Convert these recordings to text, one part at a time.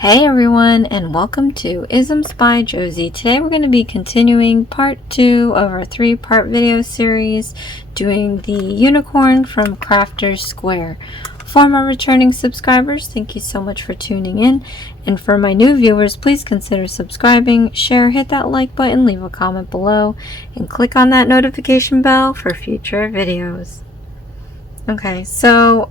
Hey everyone, and welcome to Isms by Josie. Today we're going to be continuing part 2 of our 3-part video series doing the unicorn from Crafter's Square. For my returning subscribers, thank you so much for tuning in, and for my new viewers, please consider subscribing, share, hit that like button, leave a comment below, and click on that notification bell for future videos. Okay, so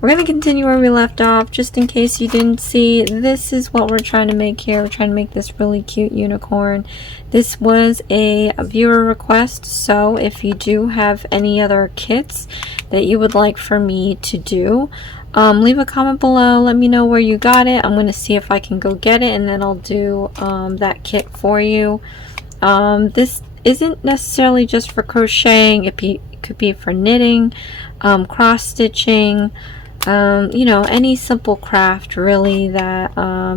we're going to continue where we left off. Just in case you didn't see, this is what we're trying to make here. We're trying to make this really cute unicorn. This was a viewer request, so if you do have any other kits that you would like for me to do, leave a comment below. Let me know where you got it. I'm going to see if I can go get it, and then I'll do that kit for you. This isn't necessarily just for crocheting. It could be for knitting, cross stitching, you know, any simple craft really that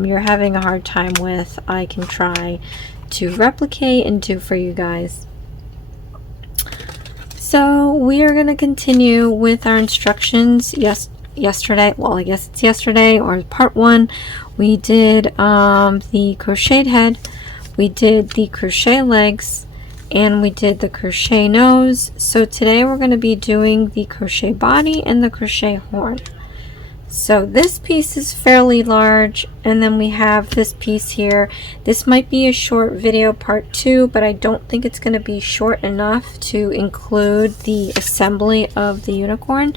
you're having a hard time with, I can try to replicate and do for you guys. So we are going to continue with our instructions. Yesterday, well, I guess it's yesterday or part 1, we did the crocheted head, we did the crochet legs, and we did the crochet nose. So today we're going to be doing the crochet body and the crochet horn. So this piece is fairly large, and then we have this piece here. This might be a short video part 2, but I don't think it's going to be short enough to include the assembly of the unicorn.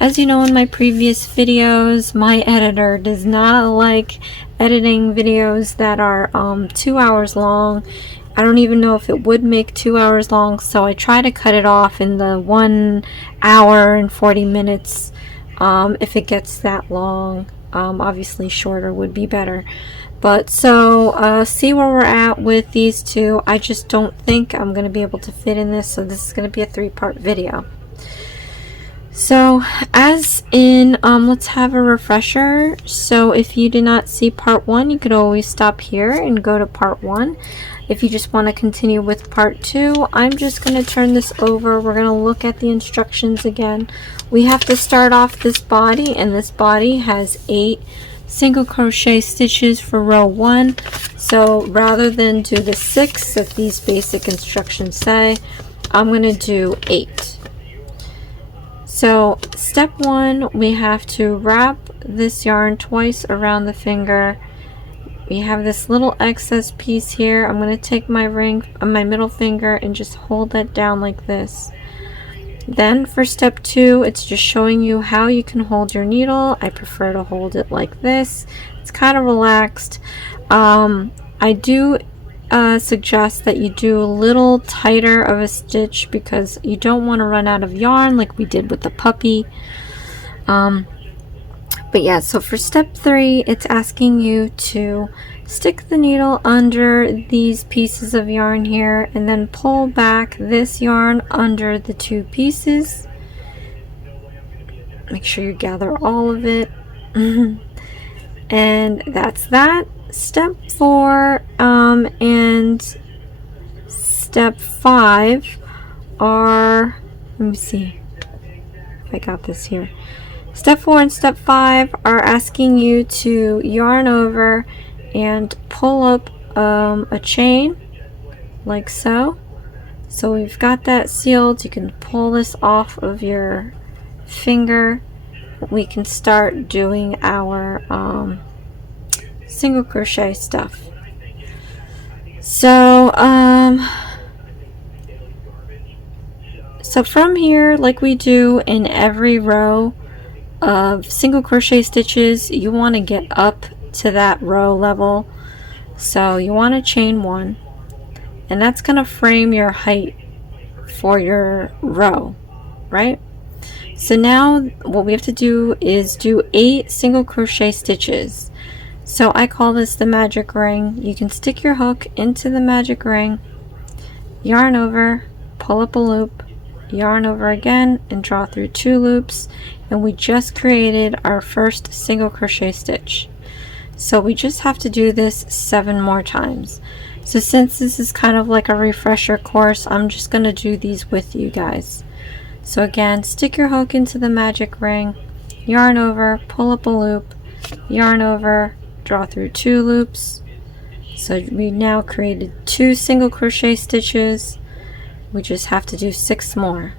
As you know, in my previous videos, my editor does not like editing videos that are 2 hours long. I don't even know if it would make 2 hours long, so I try to cut it off in the 1 hour and 40 minutes if it gets that long. Obviously shorter would be better. But so see where we're at with these two. I just don't think I'm going to be able to fit in this, so this is going to be a 3-part video. So as in, let's have a refresher. So if you did not see part 1, you could always stop here and go to part 1. If you just want to continue with part 2, I'm just going to turn this over. We're going to look at the instructions again. We have to start off this body, and this body has 8 single crochet stitches for row 1. So rather than do the 6 that these basic instructions say, I'm going to do 8. So step 1, we have to wrap this yarn twice around the finger. We have this little excess piece here. I'm going to take my my middle finger and just hold that down like this. Then for step 2, it's just showing you how you can hold your needle. I prefer to hold it like this. It's kind of relaxed. I do suggest that you do a little tighter of a stitch because you don't want to run out of yarn like we did with the puppy. But yeah, so for step 3, it's asking you to stick the needle under these pieces of yarn here and then pull back this yarn under the 2 pieces. Make sure you gather all of it. And that's that. Step 4 and step 5 are, let me see if I got this here. Step 4 and step 5 are asking you to yarn over and pull up a chain like so. So we've got that sealed. You can pull this off of your finger. We can start doing our single crochet stuff. So so from here, like we do in every row of single crochet stitches, you want to get up to that row level. So you want to chain 1, and that's going to frame your height for your row, right? So now what we have to do is do 8 single crochet stitches. So I call this the magic ring. You can stick your hook into the magic ring, yarn over, pull up a loop, yarn over again, and draw through 2 loops, and we just created our first single crochet stitch. So we just have to do this 7 more times. So since this is kind of like a refresher course, I'm just going to do these with you guys. So again, stick your hook into the magic ring, yarn over, pull up a loop, yarn over, draw through 2 loops. So we now created 2 single crochet stitches. We just have to do 6 more.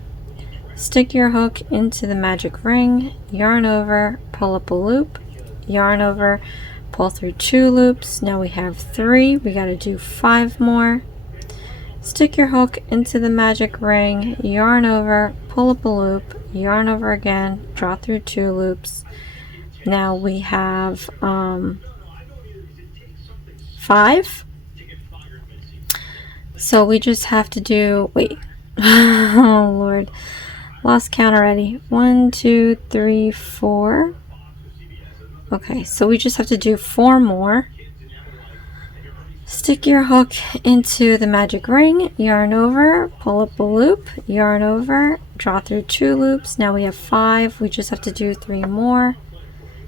Stick your hook into the magic ring, yarn over, pull up a loop, yarn over, pull through 2 loops. Now we have 3. We got to do 5 more. Stick your hook into the magic ring, yarn over, pull up a loop, yarn over again, draw through 2 loops. Now we have 5. So we just have to do, wait, oh Lord, lost count already. 1, 2, 3, 4. Okay, so we just have to do 4 more. Stick your hook into the magic ring, yarn over, pull up a loop, yarn over, draw through 2 loops. Now we have 5. We just have to do 3 more.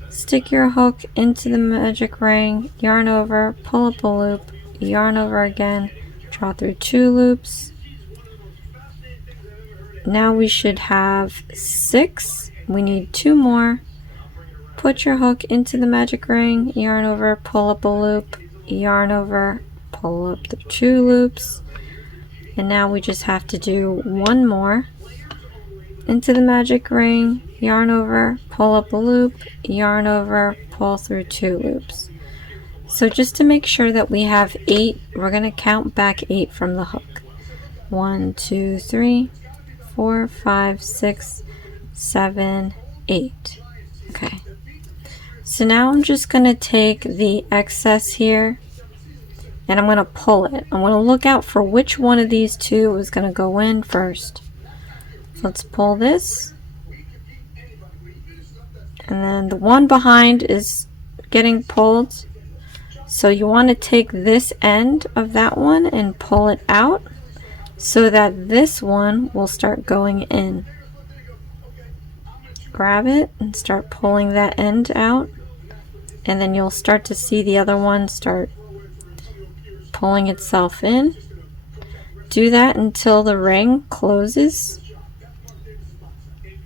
Stick your hook into the magic ring, yarn over, pull up a loop, yarn over again, draw through 2 loops. Now we should have 6. We need 2 more. Put your hook into the magic ring, yarn over, pull up a loop, yarn over, pull up the 2 loops. And now we just have to do 1 more. Into the magic ring, yarn over, pull up a loop, yarn over, pull through 2 loops. So just to make sure that we have 8, we're going to count back 8 from the hook. 1, 2, 3, 4, 5, 6, 7, 8. Okay. So now I'm just going to take the excess here and I'm going to pull it. I'm going to look out for which one of these 2 is going to go in first. Let's pull this. And then the one behind is getting pulled. So you want to take this end of that one and pull it out so that this one will start going in. Grab it and start pulling that end out. And then you'll start to see the other one start pulling itself in. Do that until the ring closes.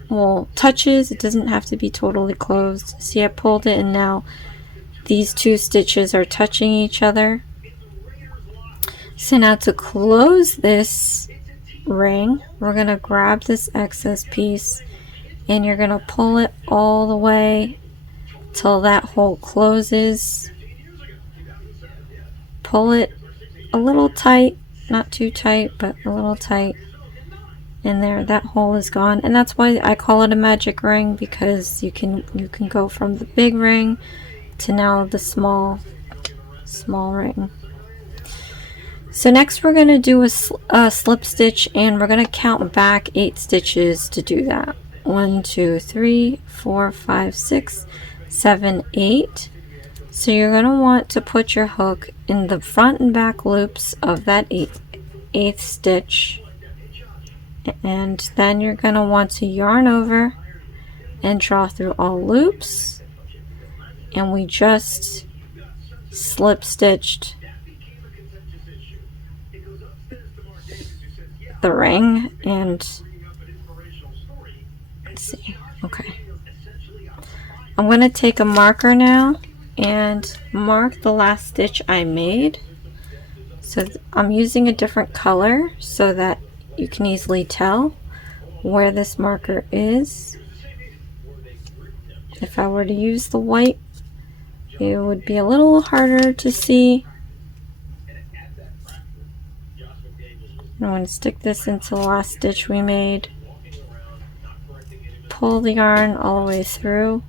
Well, touches. It doesn't have to be totally closed. See, I pulled it and now these 2 stitches are touching each other. So now to close this ring, we're going to grab this excess piece and you're going to pull it all the way till that hole closes. Pull it a little tight, not too tight, but a little tight. And there, that hole is gone. And that's why I call it a magic ring, because you can go from the big ring to now the small ring. So next we're going to do a slip stitch, and we're going to count back 8 stitches to do that. 1, 2, 3, 4, 5, 6, 7, 8. So you're going to want to put your hook in the front and back loops of that 8th stitch. And then you're going to want to yarn over and draw through all loops. And we just slip stitched the ring, and let's see. Okay. I'm going to take a marker now and mark the last stitch I made. So I'm using a different color so that you can easily tell where this marker is. If I were to use the white, it would be a little harder to see. I'm going to stick this into the last stitch we made. Pull the yarn all the way through,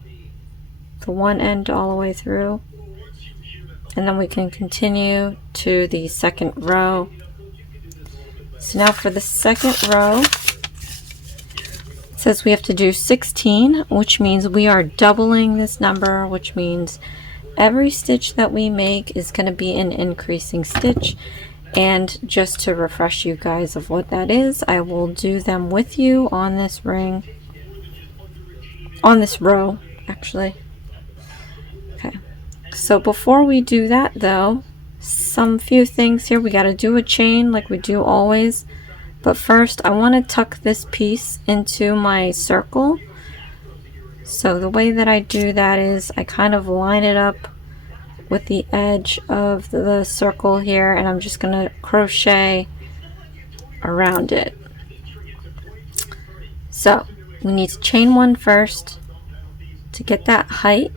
the one end all the way through, and then we can continue to the second row. So now for the second row, it says we have to do 16, which means we are doubling this number, which means every stitch that we make is going to be an increasing stitch. And just to refresh you guys of what that is, I will do them with you on this ring, on this row actually. Okay, so before we do that though, few things here. We got to do a chain like we do always, but first I want to tuck this piece into my circle. So the way that I do that is I kind of line it up with the edge of the circle here, and I'm just going to crochet around it. So we need to chain one first to get that height,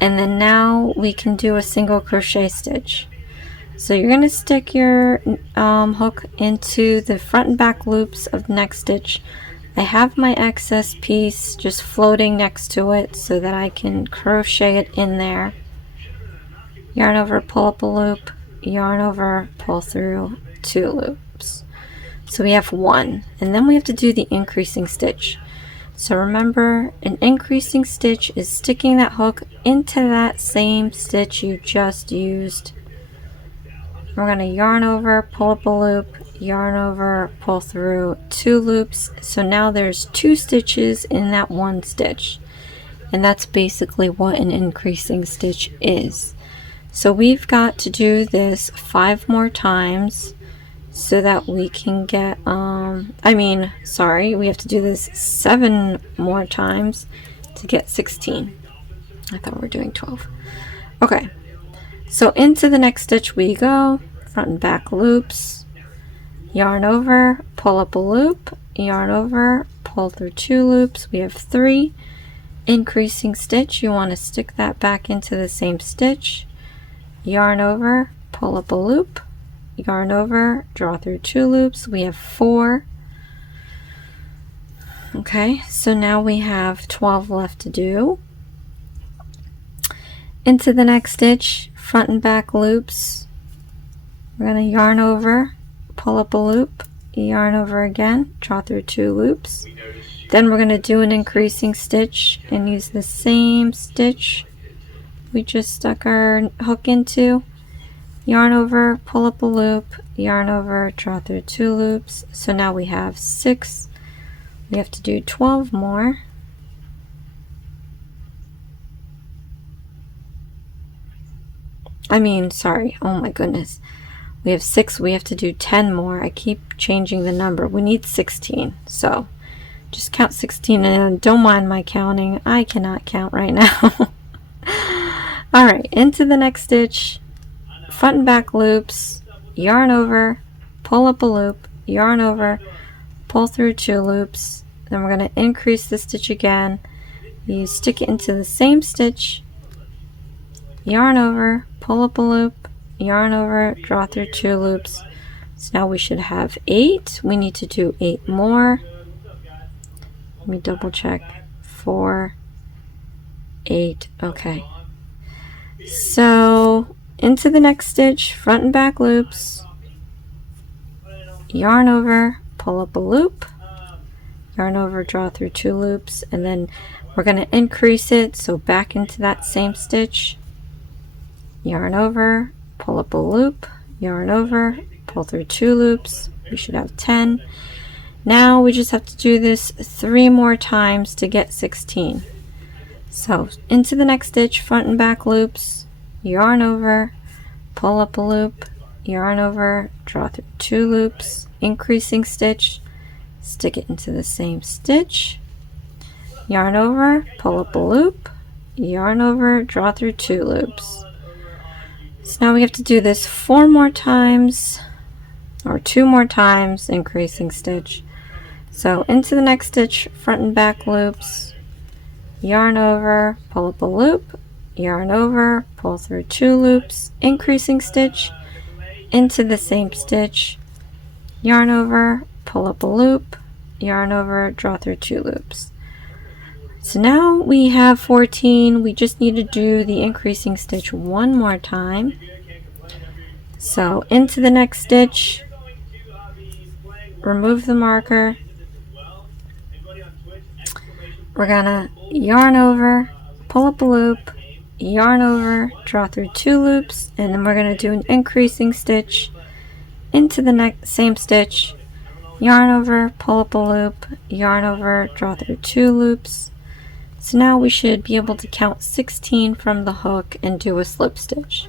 and then now we can do a single crochet stitch. So you're going to stick your hook into the front and back loops of the next stitch. I have my excess piece just floating next to it so that I can crochet it in there. Yarn over, pull up a loop, yarn over, pull through 2 loops. So we have 1, and then we have to do the increasing stitch. So remember, an increasing stitch is sticking that hook into that same stitch you just used. We're going to yarn over, pull up a loop, yarn over, pull through 2 loops. So now there's 2 stitches in that 1 stitch, and that's basically what an increasing stitch is. So we've got to do this 5 more times so that we can get, we have to do this 7 more times to get 16. I thought we were doing 12. Okay, so into the next stitch we go, front and back loops, yarn over, pull up a loop, yarn over, pull through 2 loops. We have 3. Increasing stitch, you want to stick that back into the same stitch, yarn over, pull up a loop, yarn over, draw through 2 loops. We have 4. Okay, so now we have 12 left to do. Into the next stitch, front and back loops. We're going to yarn over, pull up a loop, yarn over again, draw through 2 loops. Then we're going to do an increasing stitch and use the same stitch we just stuck our hook into. Yarn over, pull up a loop, yarn over, draw through 2 loops. So now we have 6. We have to do 12 more. Oh my goodness. We have 6, we have to do 10 more. I keep changing the number. We need 16. So just count 16, and don't mind my counting. I cannot count right now. Alright, into the next stitch, front and back loops, yarn over, pull up a loop, yarn over, pull through 2 loops. Then we're going to increase the stitch again. You stick it into the same stitch, yarn over, pull up a loop, yarn over, draw through 2 loops. So now we should have 8. We need to do 8 more. Let me double check. 4, 8. Okay. So into the next stitch, front and back loops, yarn over, pull up a loop, yarn over, draw through 2 loops, and then we're going to increase it. So back into that same stitch, yarn over, pull up a loop, yarn over, pull through 2 loops. We should have 10. Now we just have to do this 3 more times to get 16. So into the next stitch, front and back loops, yarn over, pull up a loop, yarn over, draw through 2 loops, increasing stitch, stick it into the same stitch, yarn over, pull up a loop, yarn over, draw through 2 loops. So now we have to do this 4 more times, or 2 more times, increasing stitch. So into the next stitch, front and back loops, yarn over, pull up a loop, yarn over, pull through 2 loops, increasing stitch, into the same stitch, yarn over, pull up a loop, yarn over, draw through 2 loops. So now we have 14. We just need to do the increasing stitch 1 more time. So into the next stitch, remove the marker, we're gonna yarn over, pull up a loop, yarn over, draw through 2 loops, and then we're gonna do an increasing stitch into the next same stitch, yarn over, pull up a loop, yarn over, draw through 2 loops. So now we should be able to count 16 from the hook and do a slip stitch.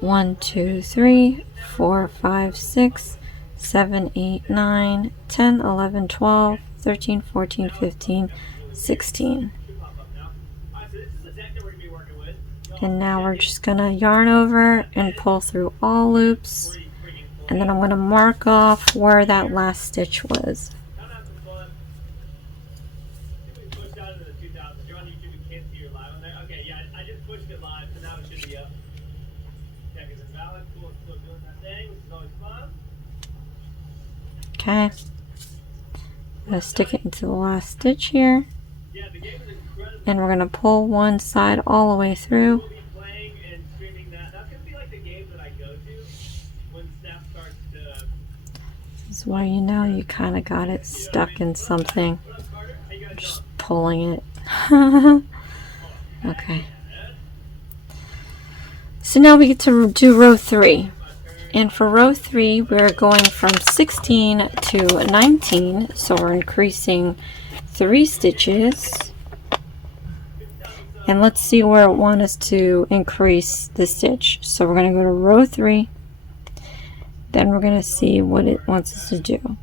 1, 2, 3, 4, 5, 6, 7, 8, 9, 10, 11, 12, 13, 14, 15, 16. And now we're just gonna yarn over and pull through all loops, and then I'm gonna mark off where that last stitch was. Okay, I'm gonna stick it into the last stitch here, and we're gonna pull one side all the way through. This is where you know you kind of got it stuck in something. Just pulling it. Okay. So now we get to do row 3. And for row 3, we're going from 16 to 19. So we're increasing 3 stitches. And let's see where it wants us to increase the stitch. So we're going to go to row 3. Then we're going to see what it wants us to do.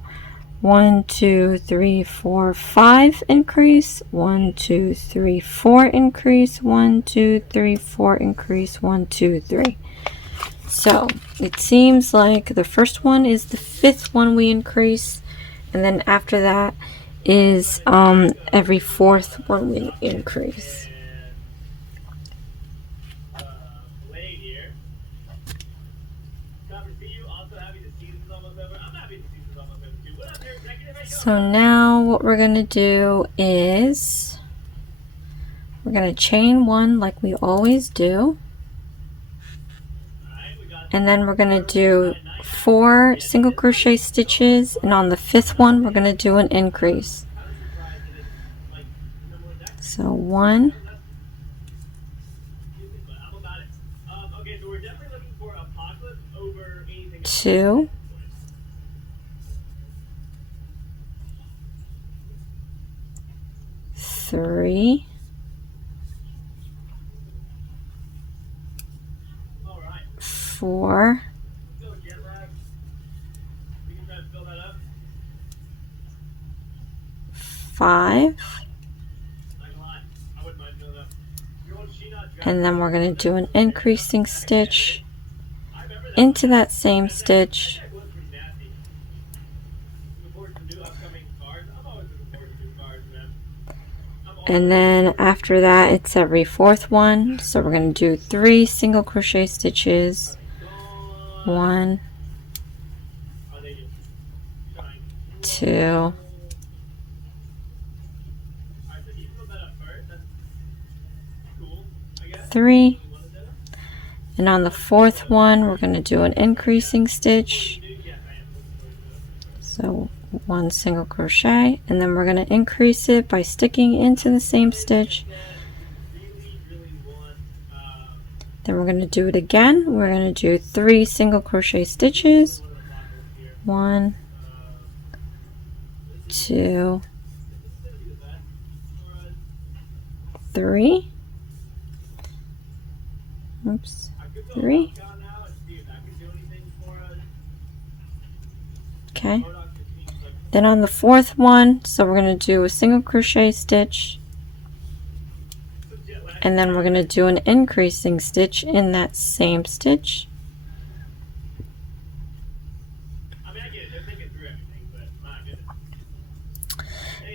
1, 2, 3, 4, 5 increase. 1, 2, 3, 4 increase. 1, 2, 3, 4 increase. 1, 2, 3. So it seems like the first one is the 5th one we increase, and then after that is every 4th one we increase. So now what we're going to do is we're going to chain 1 like we always do, and then we're going to do 4 single crochet stitches, and on the 5th one we're going to do an increase. So 1, 2, 3, 4, 5, and then we're going to do an increasing stitch into that same stitch, and then after that it's every 4th one. So we're going to do 3 single crochet stitches. 1, 2, 3, and on the 4th one we're going to do an increasing stitch. So 1 single crochet, and then we're going to increase it by sticking into the same stitch. Then we're going to do it again. We're going to do 3 single crochet stitches. 1, 2, 3. Oops. 3. Okay. Then on the 4th one, so we're going to do a single crochet stitch, and then we're going to do an increasing stitch in that same stitch.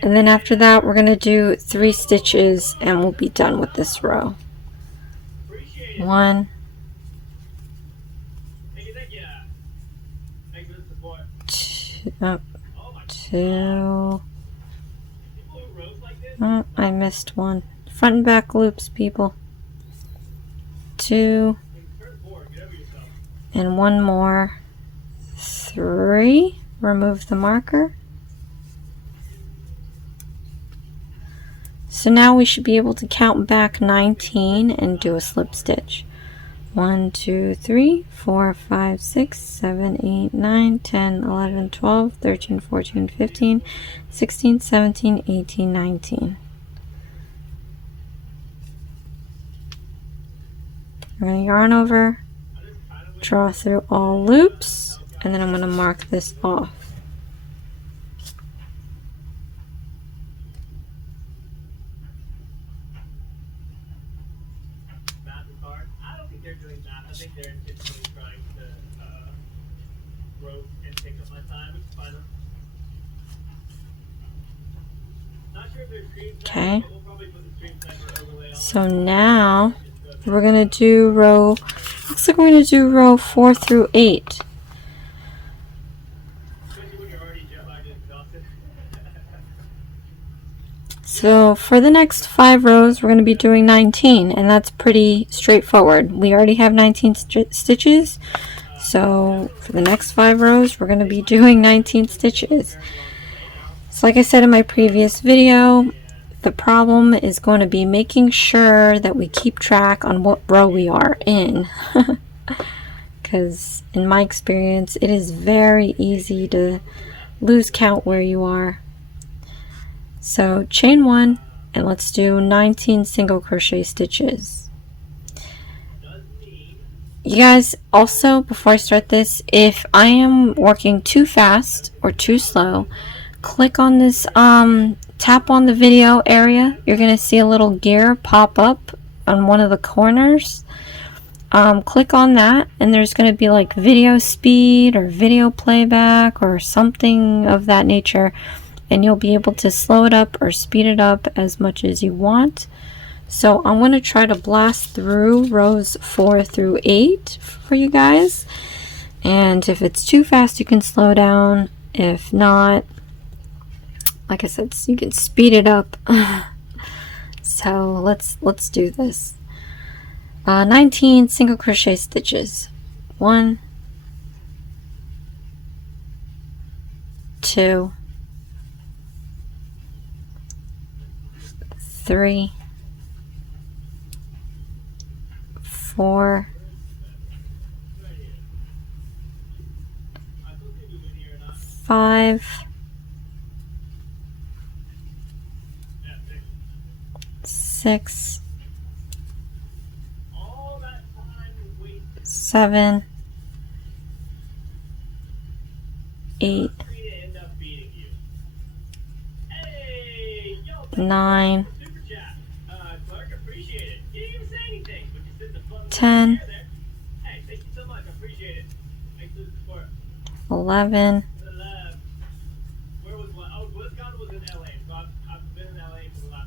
And then after that we're going to do 3 stitches and we'll be done with this row. 1, 2, oh, I missed one. Front and back loops, people. 2, and 1 more. 3, remove the marker. So now we should be able to count back 19 and do a slip stitch. 1, 2, 3, 4, 5, 6, 7, 8, 9, 10, 11, 12, 13, 14, 15, 16, 17, 18, 19. I'm going to yarn over, draw through all loops, and then I'm going to mark this off. Okay, so now we're gonna do row, looks like we're gonna do row 4 through 8. So for the next 5 rows we're going to be doing 19, and that's pretty straightforward. We already have 19 stitches, so for the next 5 rows we're going to be doing 19 stitches. So like I said in my previous video, the problem is going to be making sure that we keep track on what row we are in. Because in my experience it is very easy to lose count where you are. So chain 1, and let's do 19 single crochet stitches. You guys, also before I start this, if I am working too fast or too slow, click on this tap on the video area. You're gonna see a little gear pop up on one of the corners. Click on that and there's gonna be like video speed or video playback or something of that nature, and you'll be able to slow it up or speed it up as much as you want. So I'm going to try to blast through rows 4 through 8 for you guys, and if it's too fast you can slow down. If not, like I said, you can speed it up. So let's do this. 19 single crochet stitches. 1, 2, 3, 4, 5, 6, 7, 8, 9, 10, 11,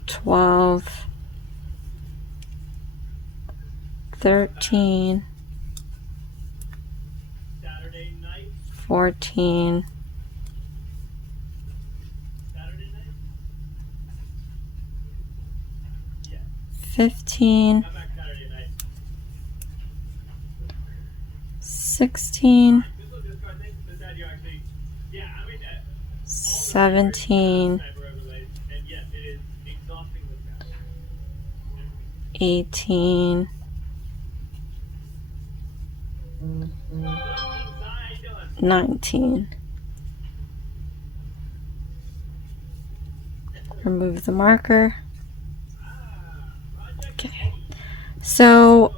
12, 13, 14, 15, 16, 17, 18, 19. Remove the marker. Okay. So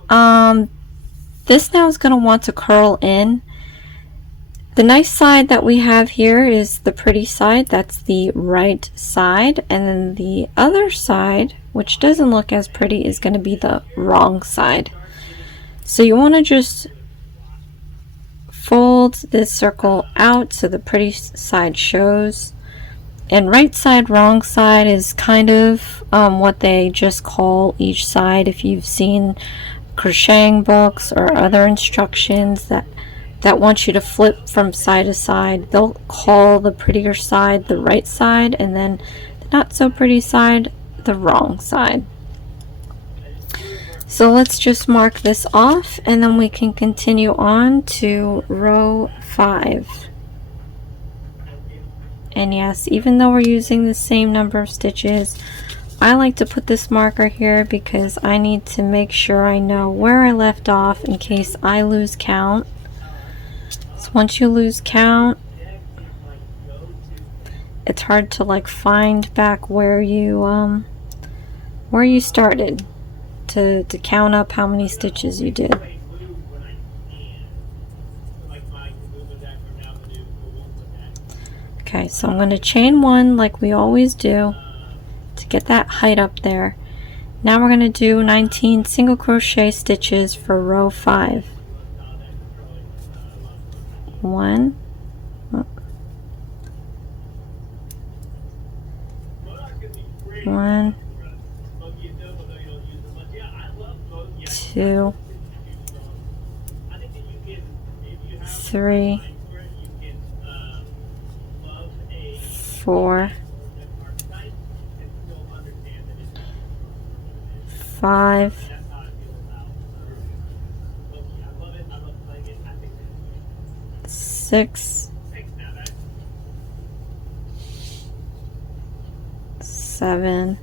this now is going to want to curl in. The nice side that we have here is the pretty side. That's the right side, and then the other side, which doesn't look as pretty, is going to be the wrong side. So you want to just fold this circle out so the pretty side shows, and right side, wrong side is kind of what they just call each side. If you've seen crocheting books or other instructions that want you to flip from side to side, they'll call the prettier side the right side, and then the not so pretty side the wrong side. So let's just mark this off, and then we can continue on to row 5. And yes, even though we're using the same number of stitches, I like to put this marker here because I need to make sure I know where I left off in case I lose count. So once you lose count, it's hard to like find back where you started to count up how many stitches you did. Okay, so I'm going to chain 1 like we always do to get that height up there, Now we're going to do 19 single crochet stitches for row 5. 1, 1, 2, 3, 4, 5, 6, 7,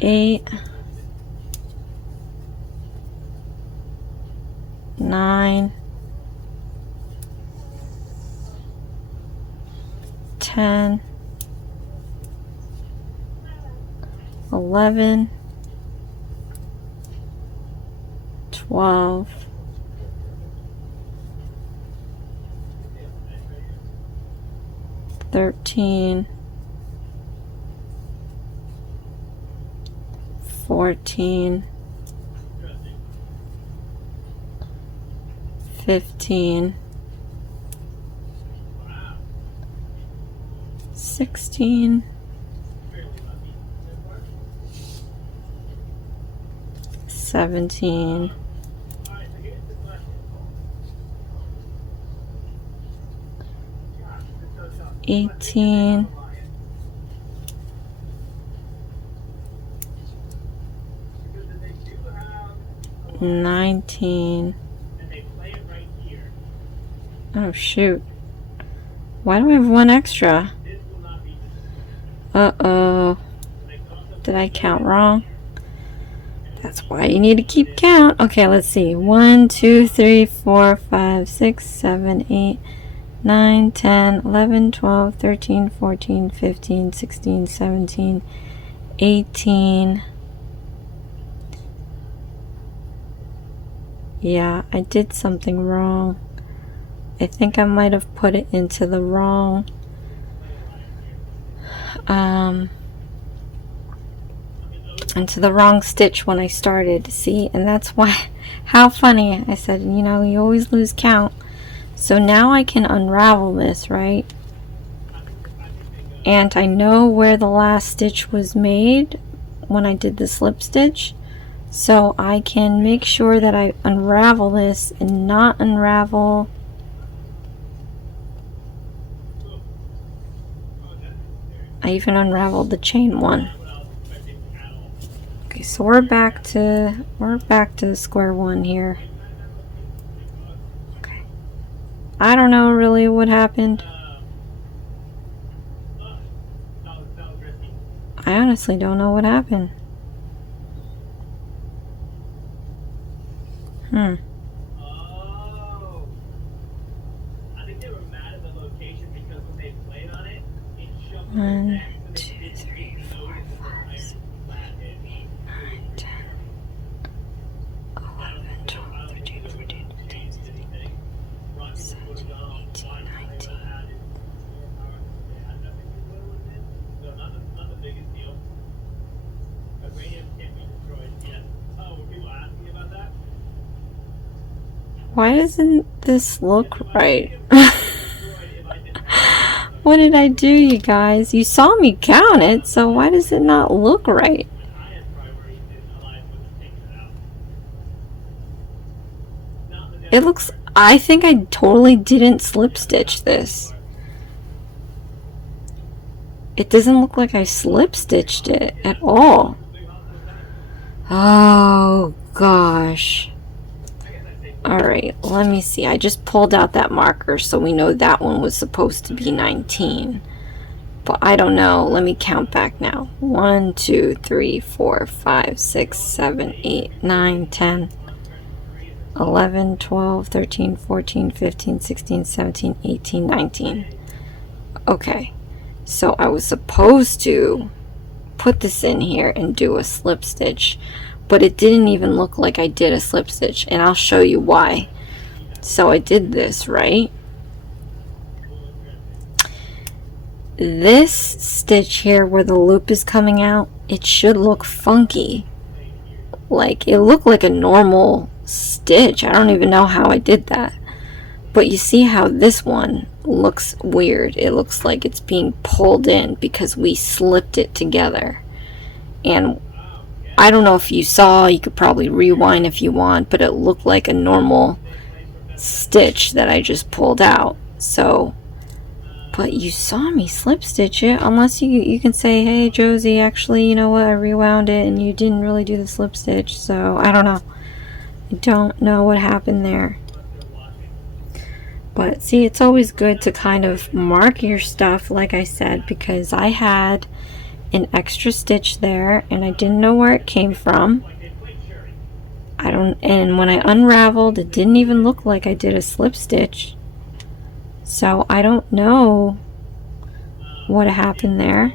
8, 9, 10, 11, 12, 13, 14, 15, 16, 17, 18, 19. Oh shoot. Why do I have one extra? Uh-oh. Did I count wrong? That's why you need to keep count. Okay, let's see. 1, 2, 3, 4, 5, 6, 7, 8, 9, 10, 11, 12, 13, 14, 15, 16, 17, 18. Yeah, I did something wrong. I think I might have put it into the wrong stitch when I started. See, and that's why, how funny. I said, you know, you always lose count. So now I can unravel this, right? And I know where the last stitch was made when I did the slip stitch. So I can make sure that I unravel this and not unravel I even unraveled the chain one. Okay, so we're back to square one here. Okay. I don't know really what happened. I honestly don't know what happened. I think they were mad at the location because when they played on it, it shoved 1, 2, 3, 4, 5, 6, 7, 8, 9, 10, 11, 12, 13, 14, 15, 16, 17, 18, 19. Why doesn't this look right? What did I do, you guys? You saw me count it, so why does it not look right? It looks... I think I totally didn't slip stitch this. It doesn't look like I slip stitched it at all. Oh, gosh. Alright, let me see. I just pulled out that marker so we know that one was supposed to be 19. But I don't know. Let me count back now. 1, 2, 3, 4, 5, 6, 7, 8, 9, 10, 11, 12, 13, 14, 15, 16, 17, 18, 19. Okay. So I was supposed to put this in here and do a slip stitch. But it didn't even look like I did a slip stitch, and I'll show you why. So I did this, right? this stitch here where the loop is coming out, it should look funky. Like, it looked like a normal stitch. I don't even know how I did that. But you see how this one looks weird. It looks like it's being pulled in because we slipped it together. And I don't know if you saw, you could probably rewind if you want, but it looked like a normal stitch that I just pulled out. So, but you saw me slip stitch it, unless you can say, hey Josie, actually, you know what, I rewound it and you didn't really do the slip stitch. So I don't know. I don't know what happened there. But see, it's always good to kind of mark your stuff, like I said, because I had an extra stitch there and I didn't know where it came from. And when I unraveled, it didn't even look like I did a slip stitch. So I don't know what happened there.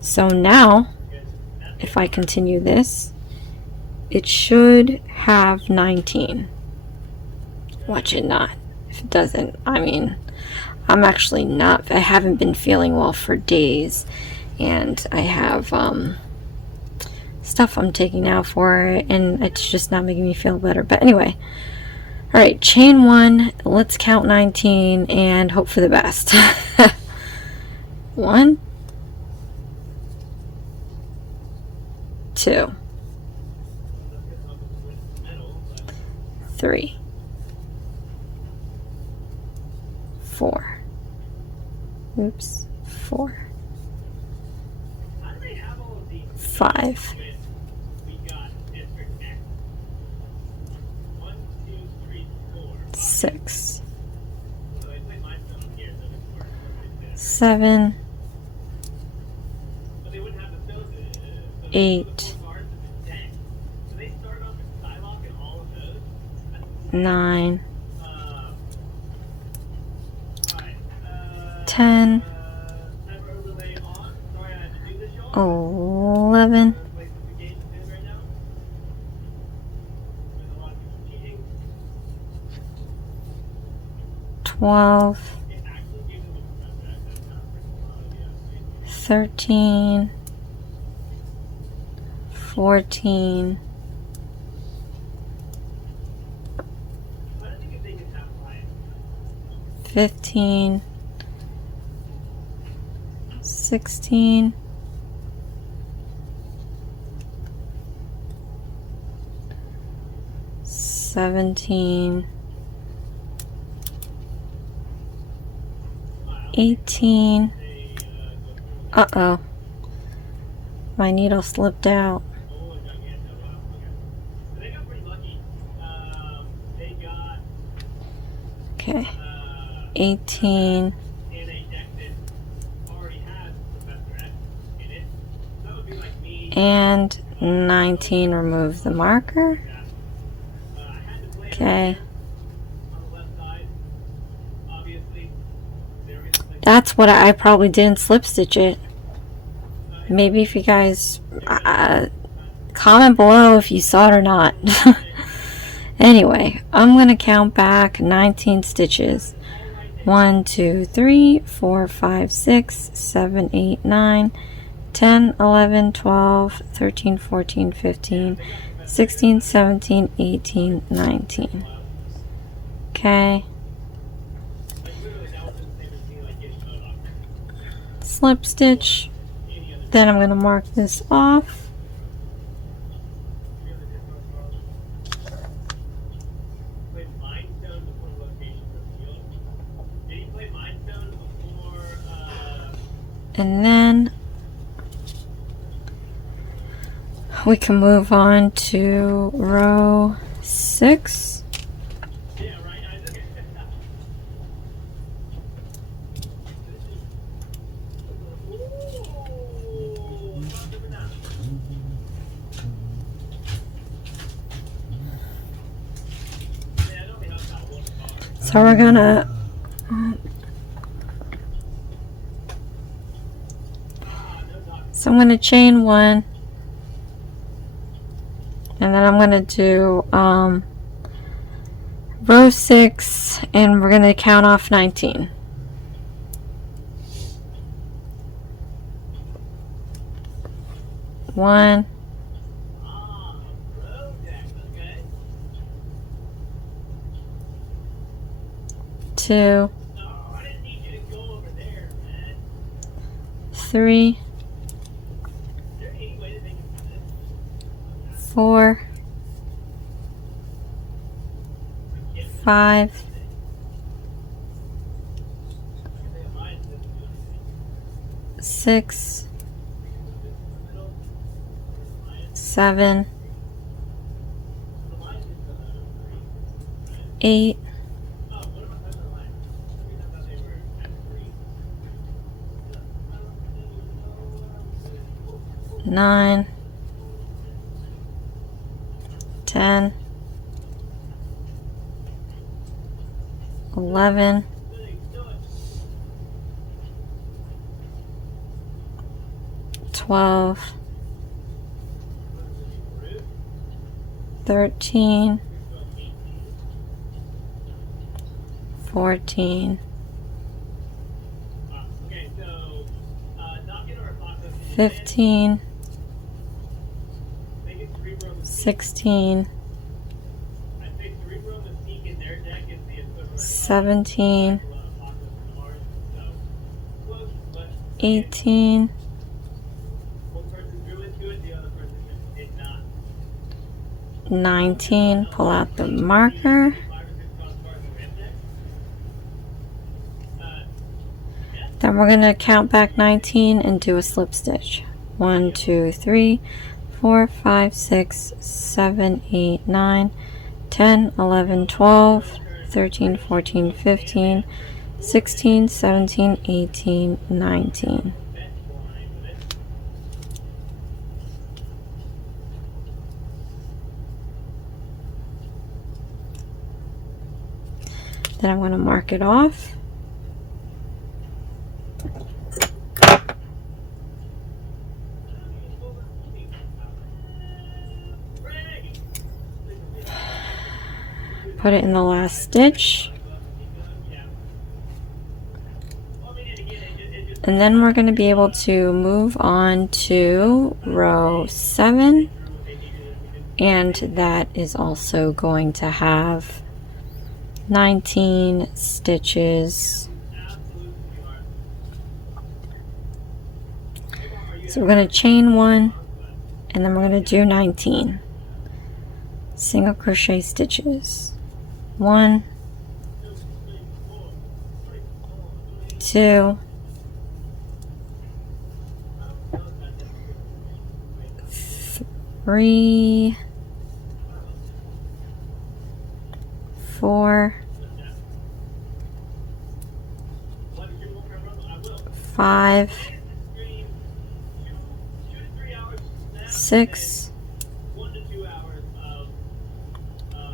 So now, if I continue this, it should have 19. Watch it not. If it doesn't, I mean, I'm actually not, I haven't been feeling well for days, and I have stuff I'm taking now for it, and it's just not making me feel better. But anyway, all right, chain 1, let's count 19 and hope for the best. 1, 2, 3, 4. Oops, 4, 5, 6, 7, 8, 9, 10, 11, 12, 13, 14, 15, 16, 17, 18. Uh-oh. My needle slipped out. Okay. 18. And 19. Remove the marker. Okay. That's what I probably didn't slip stitch it. Maybe if you guys comment below if you saw it or not. Anyway, I'm gonna count back 19 stitches. 1, 2, 3, 4, 5, 6, 7, 8, 9, 10, 11, 12, 13, 14, 15, 16, 17, 18, 19. Okay. Slip stitch. Then I'm going to mark this off. And then we can move on to row 6. So we're gonna I'm gonna chain 1, and then I'm gonna do row 6, and we're going to count off 19. One, two, 3, 4, 5, 6, 7, 8, 9, 10, 11, 12, 13, 14, 15, 16, 17, 18, 19, pull out the marker, then we're going to count back 19 and do a slip stitch. 1, 2, 3, 4, 5, 6, 7, 8, 9, 10, 11, 12, 13, 14, 15, 16, 17, 18, 19. Then I'm going to mark it off. Put it in the last stitch. And then we're going to be able to move on to row 7. And that is also going to have 19 stitches. So we're going to chain 1, and then we're going to do 19 single crochet stitches. 1, 2, 3, 4, 5, 6,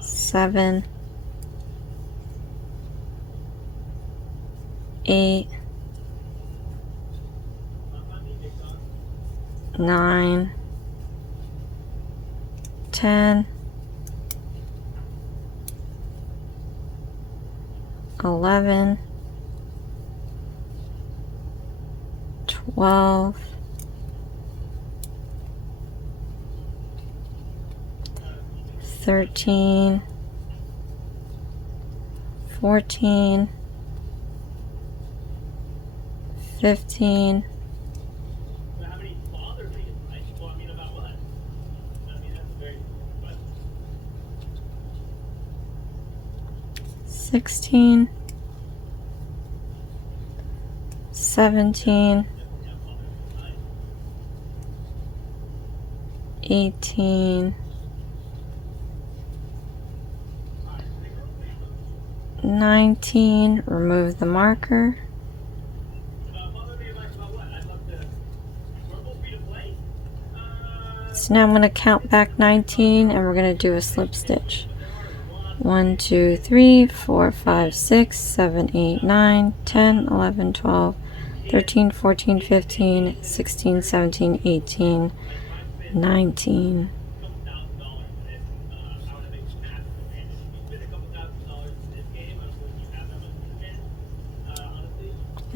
7, 8, 9, 10, 11, 12, 13, 14, 15, 16, 17, 18, 19, remove the marker. So now I'm going to count back 19 and we're going to do a slip stitch. 1, 2, 3, 4, 5, 6, 7, 8, 9, 10, 11, 12, 13, 14, 15, 16, 17, 18, 19.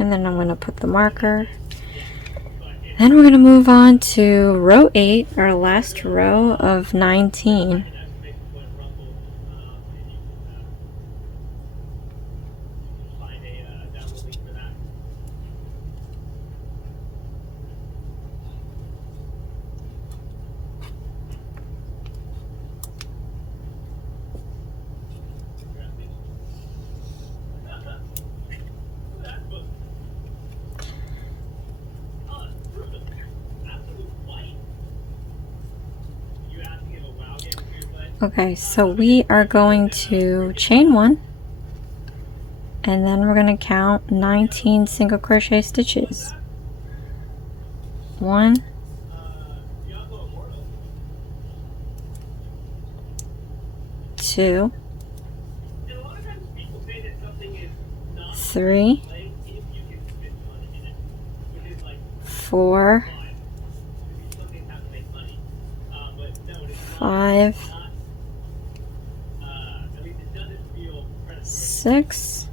and then I'm going to put the marker. Then we're going to move on to row 8, our last row of 19. Okay, so we are going to chain 1, and then we're going to count 19 single crochet stitches. 1, 2, 3, 4, 5, 6,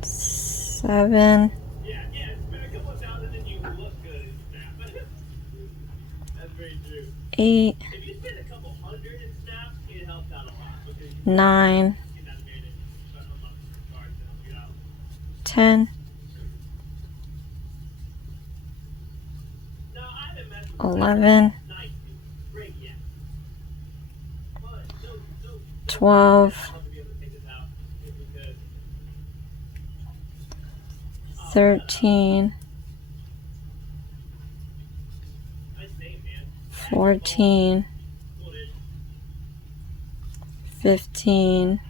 7, 8, 9, 10, 11, 12, 13, 14, 15,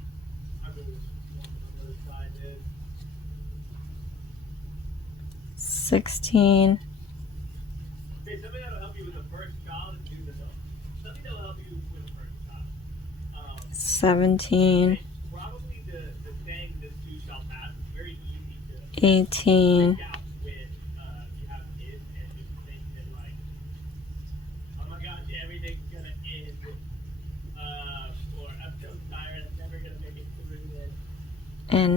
16, 17, 18,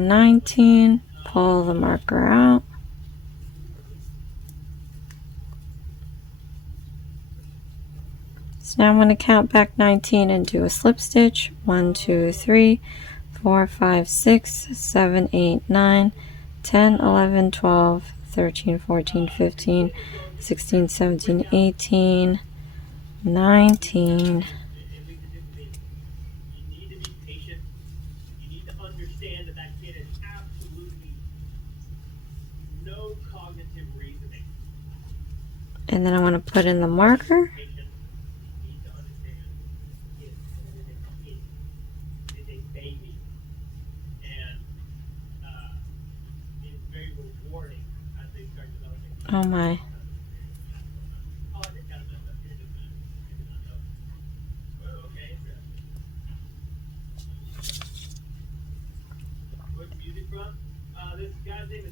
19. Pull the marker out. So now I'm going to count back 19 and do a slip stitch. 1, 2, 3, 4, 5, 6, 7, 8, 9, 10, 11, 12, 13, 14, 15, 16, 17, 18, 19. And then I want to put in the marker. Oh my.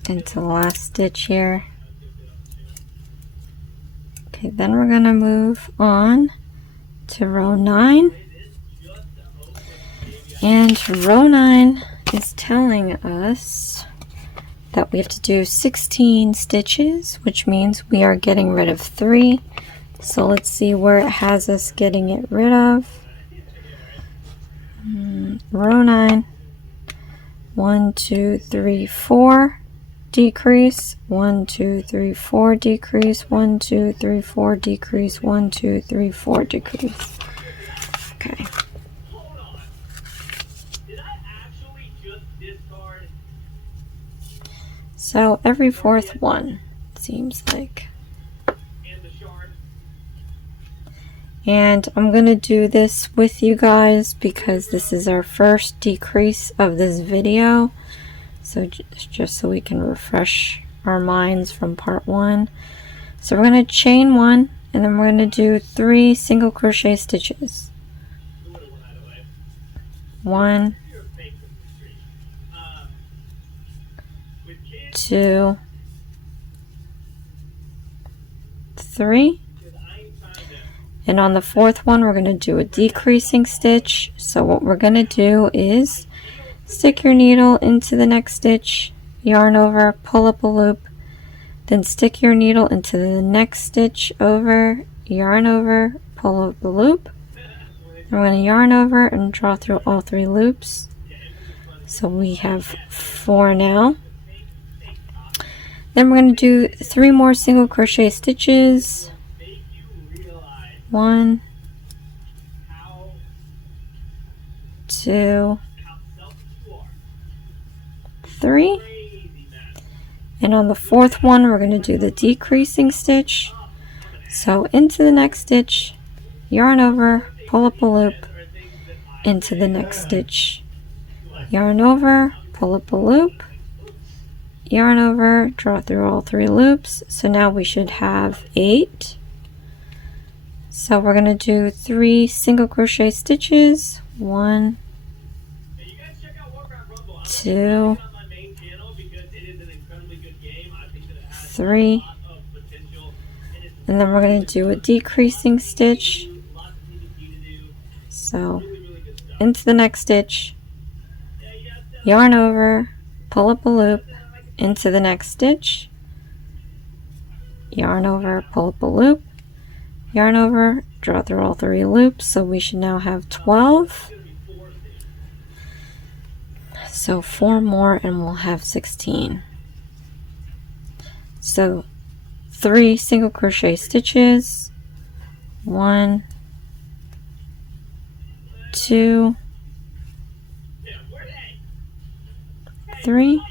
Into the last stitch here. Okay, then we're going to move on to row 9. And row 9 is telling us that we have to do 16 stitches, which means we are getting rid of 3. So let's see where it has us getting it rid of. Row 9. 1, 2, 3, 4. Decrease. 1, 2, 3, 4. Decrease. 1, 2, 3, 4. Decrease. 1, 2, 3, 4. Decrease. Okay. So every 4th one, seems like. And I'm going to do this with you guys because this is our first decrease of this video. So just so we can refresh our minds from part 1. So we're going to chain 1 and then we're going to do 3 single crochet stitches. 1, 2, 3, and on the 4th one we're going to do a decreasing stitch. So what we're going to do is stick your needle into the next stitch, yarn over, pull up a loop, then stick your needle into the next stitch over, yarn over, pull up the loop. I'm going to yarn over and draw through all 3 loops. So we have 4 now. Then we're going to do 3 more single crochet stitches. 1, 2, 3. And on the 4th one, we're going to do the decreasing stitch. So into the next stitch, yarn over, pull up a loop, into the next stitch, yarn over, pull up a loop, yarn over, draw through all 3 loops. So now we should have 8. So we're going to do 3 single crochet stitches. 1, 2, 3, and then we're going to do a decreasing stitch. So into the next stitch, yarn over, pull up a loop, into the next stitch, yarn over, pull up a loop, yarn over, draw through all 3 loops. So we should now have 12. So 4 more and we'll have 16. So 3 single crochet stitches, 1, 2, 3.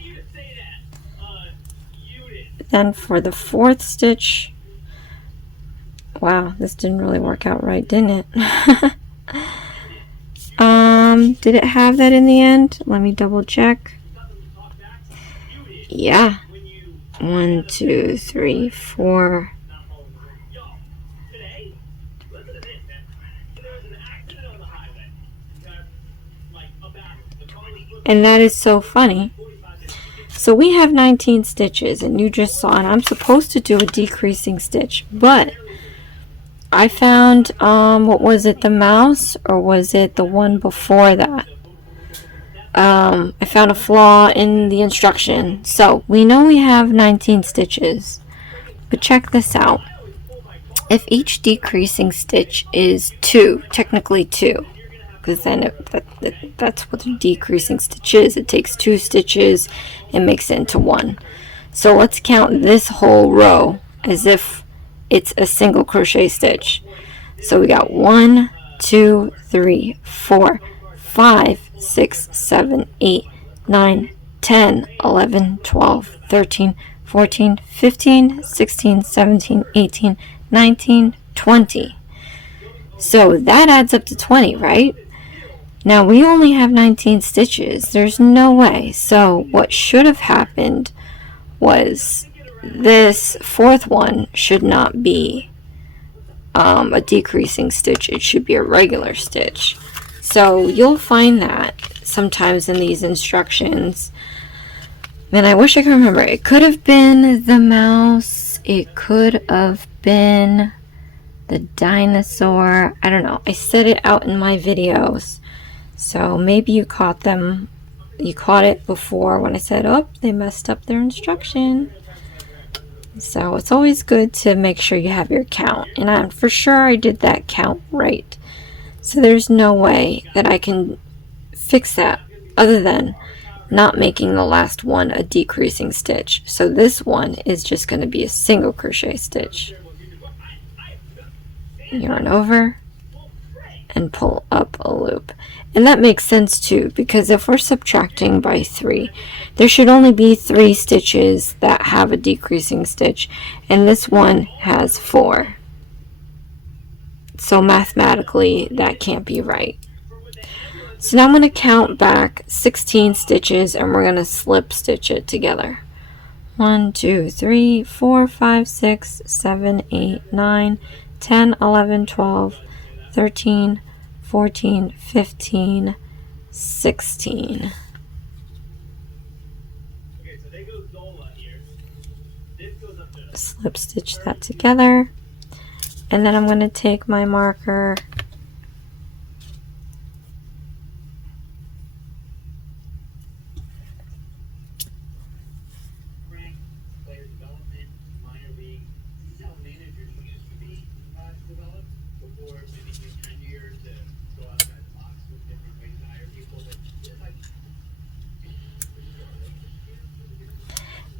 Then for the 4th stitch, wow, this didn't really work out right, didn't it? Did it have that in the end? Let me double check. Yeah. 1, 2, 3, 4. And that is so funny. So we have 19 stitches, and you just saw, and I'm supposed to do a decreasing stitch, but I found, what was it, the mouse, or was it the one before that? I found a flaw in the instruction. So we know we have 19 stitches, but check this out. If each decreasing stitch is 2, technically 2, because then that's what a decreasing stitch is. It takes 2 stitches and makes it into 1. So let's count this whole row as if it's a single crochet stitch. So we got 1, 2, 3, 4, 5, 6, 7, 8, 9, 10, 11, 12, 13, 14, 15, 16, 17, 18, 19, 20. So that adds up to 20, right? Now we only have 19 stitches. There's no way. So what should have happened was this 4th one should not be a decreasing stitch. It should be a regular stitch. So you'll find that sometimes in these instructions. And I wish I could remember. It could have been the mouse. It could have been the dinosaur. I don't know. I said it out in my videos. So maybe you caught them. You caught it before when I said, oh, they messed up their instruction. So it's always good to make sure you have your count. And I'm for sure I did that count right. So there's no way that I can fix that other than not making the last one a decreasing stitch. So this one is just going to be a single crochet stitch. Yarn over and pull up a loop. And that makes sense too, because if we're subtracting by 3, there should only be 3 stitches that have a decreasing stitch, and this one has 4. So mathematically that can't be right. So now I'm going to count back 16 stitches and we're going to slip stitch it together. 1, 2, 3, 4, 5, 6, 7, 8, 9, 10, 11, 12, 13, 14, 15, 16. Slip stitch that together. And then I'm going to take my marker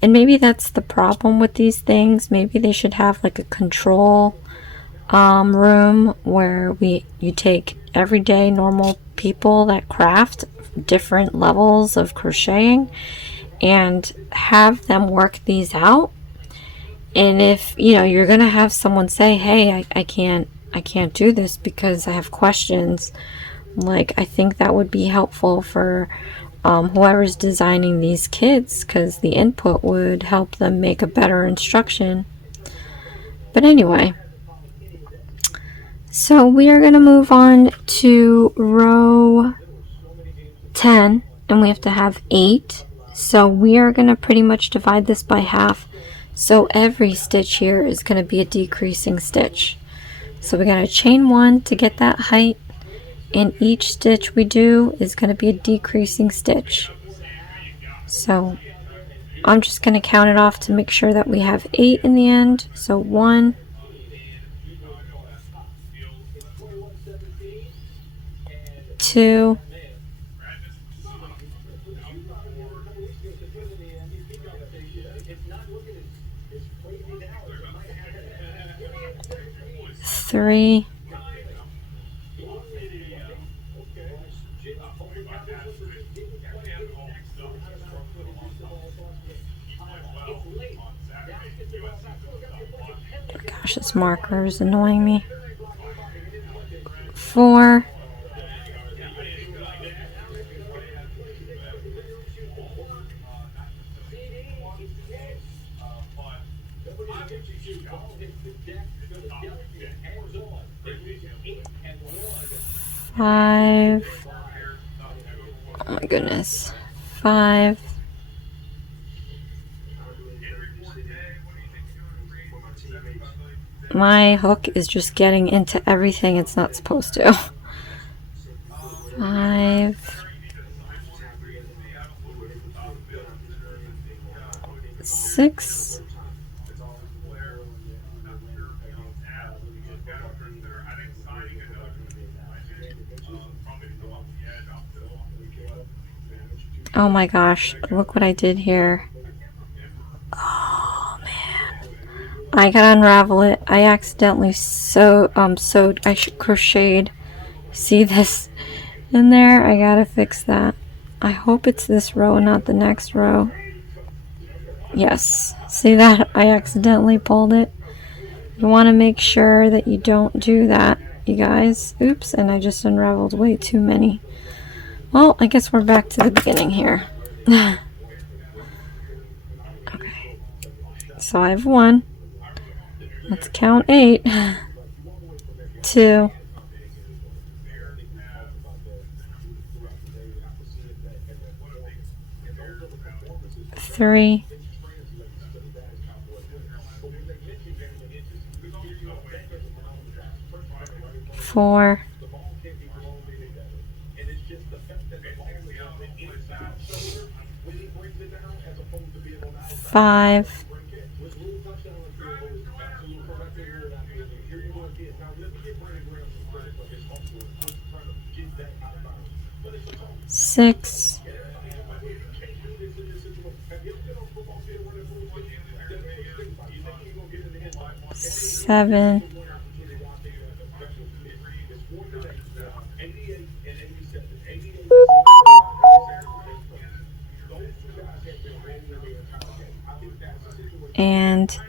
And maybe that's the problem with these things. Maybe they should have like a control room where you take everyday normal people that craft different levels of crocheting and have them work these out. And if you're gonna have someone say, hey, I can't do this because I have questions, like, I think that would be helpful for whoever's designing these kits, because the input would help them make a better instruction. But anyway, so we are going to move on to row 10, and we have to have 8. So we are going to pretty much divide this by half. So every stitch here is going to be a decreasing stitch. So we're going to chain 1 to get that height, and each stitch we do is going to be a decreasing stitch. So I'm just going to count it off to make sure that we have 8 in the end. So 1, 2, 3, 'Gosh, this marker is annoying me. 4, 5. Oh my goodness. 5. 'My hook is just getting into everything it's not supposed to. 5. 6. 'Oh my gosh, look what I did here. Oh man. I gotta unravel it. I accidentally crocheted. See this in there? I gotta fix that. I hope it's this row and not the next row. Yes. See that? I accidentally pulled it. You want to make sure that you don't do that, you guys. Oops, and I just unraveled way too many. Well, I guess we're back to the beginning here. Okay. So I have 1. Let's count 8. 2. 3. 4. 5. 6. 7.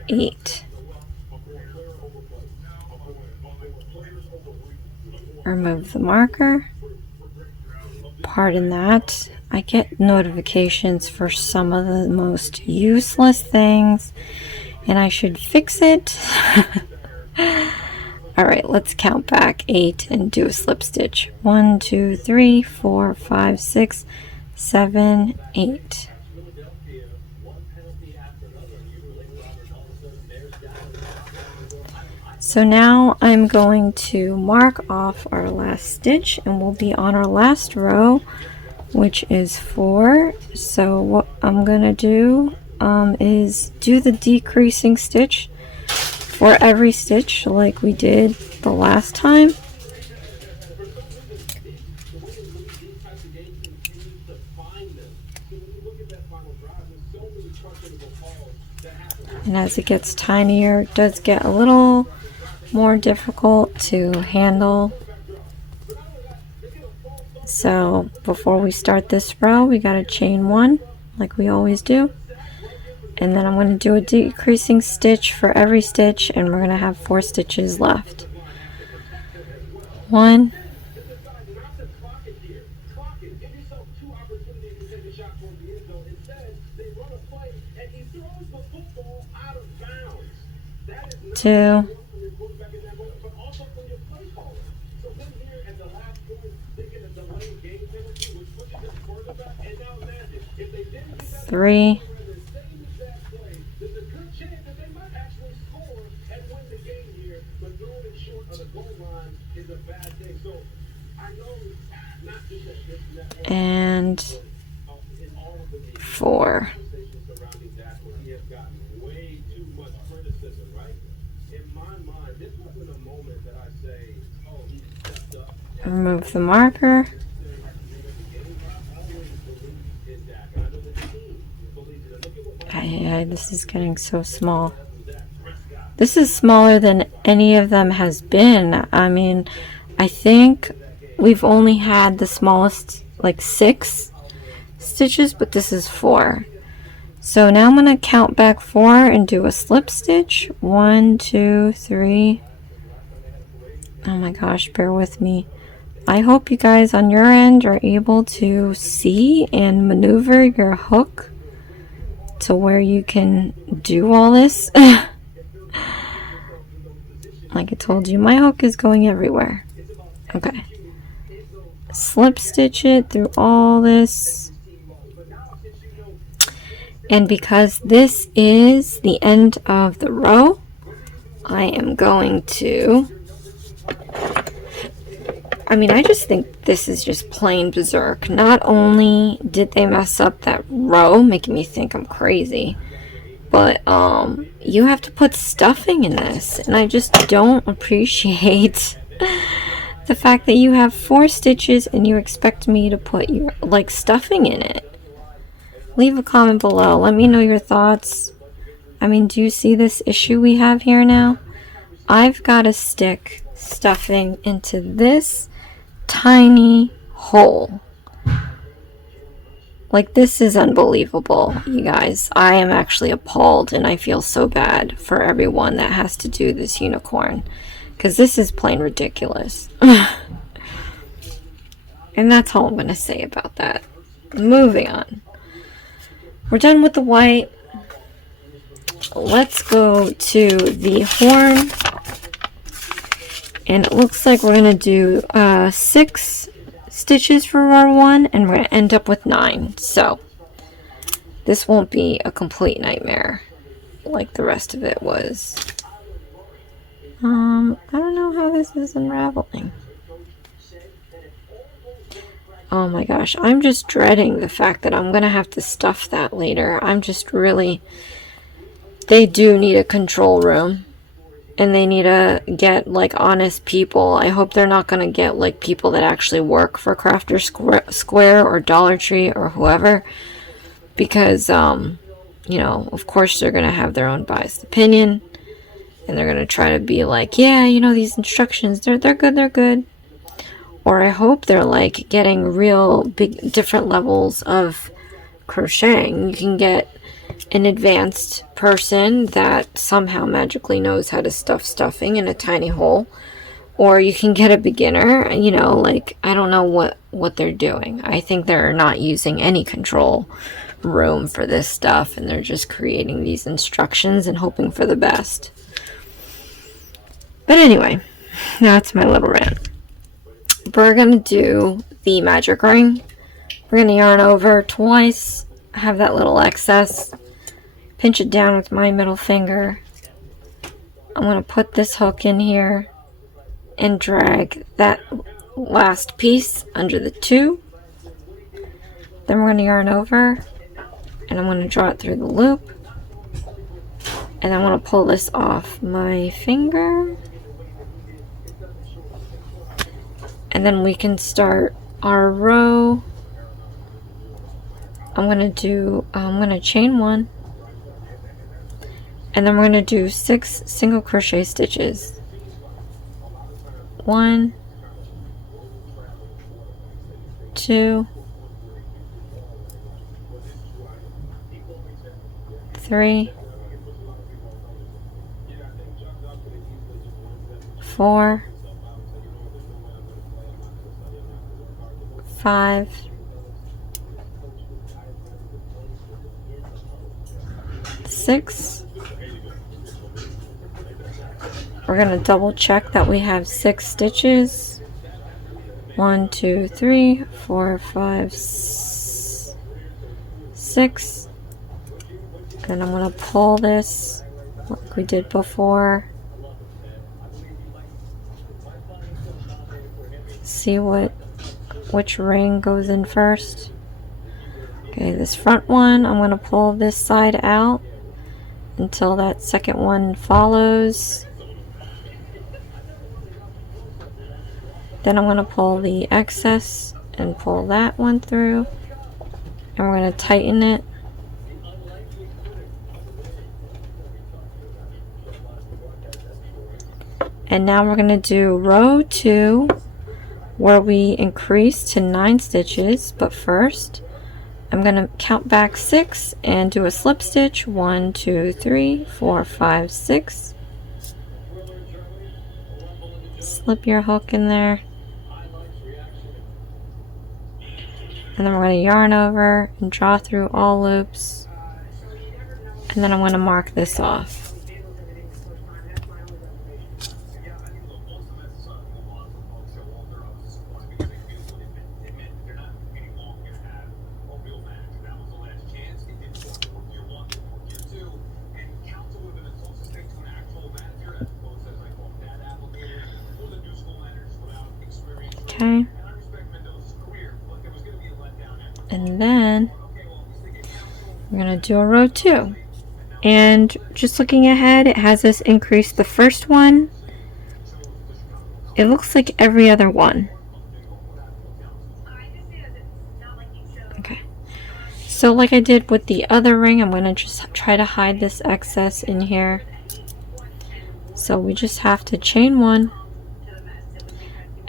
8. Remove the marker. Pardon that. I get notifications for some of the most useless things, and I should fix it. Alright, let's count back 8 and do a slip stitch. 1, 2, 3, 4, 5, 6, 7, 8. So now I'm going to mark off our last stitch, and we'll be on our last row, which is 4. So what I'm gonna do is do the decreasing stitch for every stitch like we did the last time. And as it gets tinier, it does get a little more difficult to handle. So before we start this row, we got to chain 1 like we always do. And then I'm going to do a decreasing stitch for every stitch, and we're going to have 4 stitches left. 1, 2, 3, 4. Remove the marker. This is getting so small. This is smaller than any of them has been. I mean, I think we've only had the smallest like 6 stitches, but this is 4. So now I'm going to count back 4 and do a slip stitch. 1, 2, 3. Oh my gosh, bear with me. I hope you guys on your end are able to see and maneuver your hook to where you can do all this. Like I told you, my hook is going everywhere. Okay. Slip stitch it through all this. And because this is the end of the row, I am going to... I just think this is just plain berserk. Not only did they mess up that row, making me think I'm crazy, but you have to put stuffing in this, and I just don't appreciate the fact that you have 4 stitches and you expect me to put your stuffing in it. Leave a comment below. Let me know your thoughts. Do you see this issue we have here now? I've got to stick stuffing into this tiny hole. Like, this is unbelievable, you guys. I am actually appalled, and I feel so bad for everyone that has to do this unicorn, because this is plain ridiculous. And that's all I'm going to say about that. Moving on. We're done with the white. Let's go to the horn. And it looks like we're going to do 6 stitches for row 1, and we're going to end up with 9. So this won't be a complete nightmare like the rest of it was. I don't know how this is unraveling. Oh my gosh, I'm just dreading the fact that I'm going to have to stuff that later. I'm just really... They do need a control room. And they need to get, honest people. I hope they're not going to get, people that actually work for Crafter Square or Dollar Tree or whoever. Because, you know, of course they're going to have their own biased opinion. And they're going to try to be like, yeah, you know, these instructions, they're good. Or I hope they're, getting real big, different levels of crocheting. You can get an advanced person that somehow magically knows how to stuff stuffing in a tiny hole, or you can get a beginner, you know, I don't know what they're doing. I think they're not using any control room for this stuff, and they're just creating these instructions and hoping for the best. But anyway, that's my little rant. We're gonna do the magic ring. We're gonna yarn over twice, have that little excess, pinch it down with my middle finger. I'm going to put this hook in here and drag that last piece under the 2. Then we're going to yarn over, and I'm going to draw it through the loop. And I want to pull this off my finger. And then we can start our row. I'm going to chain 1. and then we're going to do 6 single crochet stitches. 1, 2, 3, 4, 5, 6. We're going to double check that we have 6 stitches. 1, 2, 3, 4, 5, 6. And I'm going to pull this like we did before. See which ring goes in first. Okay, this front one, I'm going to pull this side out until that second one follows. Then I'm going to pull the excess and pull that one through, and we're going to tighten it. And now we're going to do row 2, where we increase to 9 stitches, but first I'm going to count back 6 and do a slip stitch. 1, 2, 3, 4, 5, 6. Slip your hook in there. And then we're going to yarn over and draw through all loops. And then I'm going to mark this off. Okay. And then we're going to do a row 2. And just looking ahead, it has us increase the first one. It looks like every other one. Okay. So like I did with the other ring, I'm going to just try to hide this excess in here. So we just have to chain 1.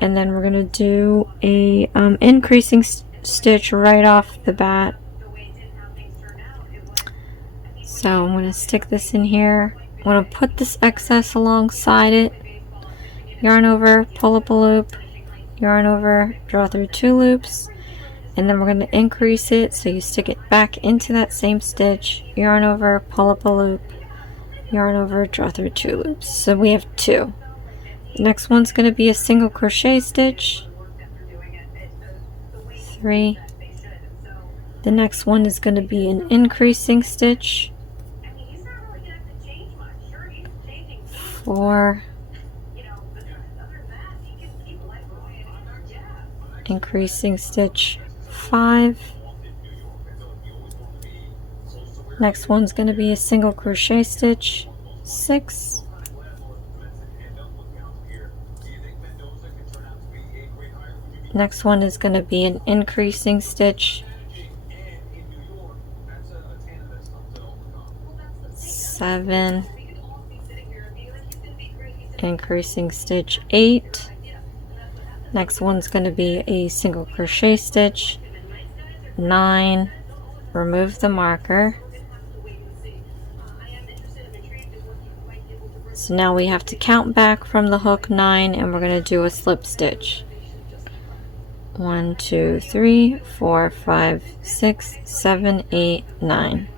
And then we're going to do a increasing stitch right off the bat. So I'm going to stick this in here. I'm going to put this excess alongside it. Yarn over, pull up a loop, yarn over, draw through 2 loops, and then we're going to increase it so you stick it back into that same stitch, yarn over, pull up a loop, yarn over, draw through 2 loops. So we have 2. The next one's going to be a single crochet stitch. 3. The next one is going to be an increasing stitch. 4. Increasing stitch. 5. Next one's going to be a single crochet stitch. 6. Next one is going to be an increasing stitch. 7. Increasing stitch. 8. Next one's going to be a single crochet stitch. 9. Remove the marker. So now we have to count back from the hook 9, and we're going to do a slip stitch. 1, 2, 3, 4, 5, 6, 7, 8, 9.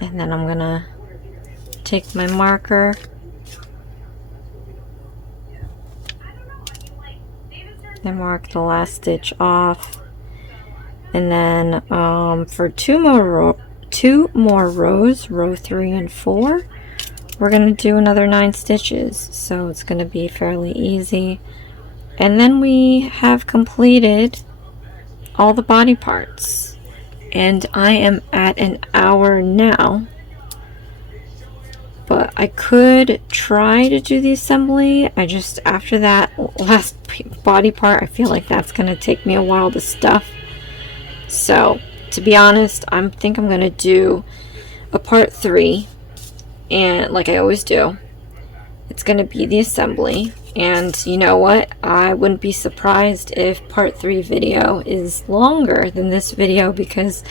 And then I'm gonna take my marker and mark the last stitch off, and then for two more rows, row 3 and 4, we're gonna do another 9 stitches, so it's gonna be fairly easy. And then we have completed all the body parts, and I am at an hour now. but I could try to do the assembly. I just, after that last body part, I feel like that's going to take me a while to stuff. So to be honest, I think I'm going to do a part 3, and like I always do, it's going to be the assembly. And you know what, I wouldn't be surprised if part 3 video is longer than this video, because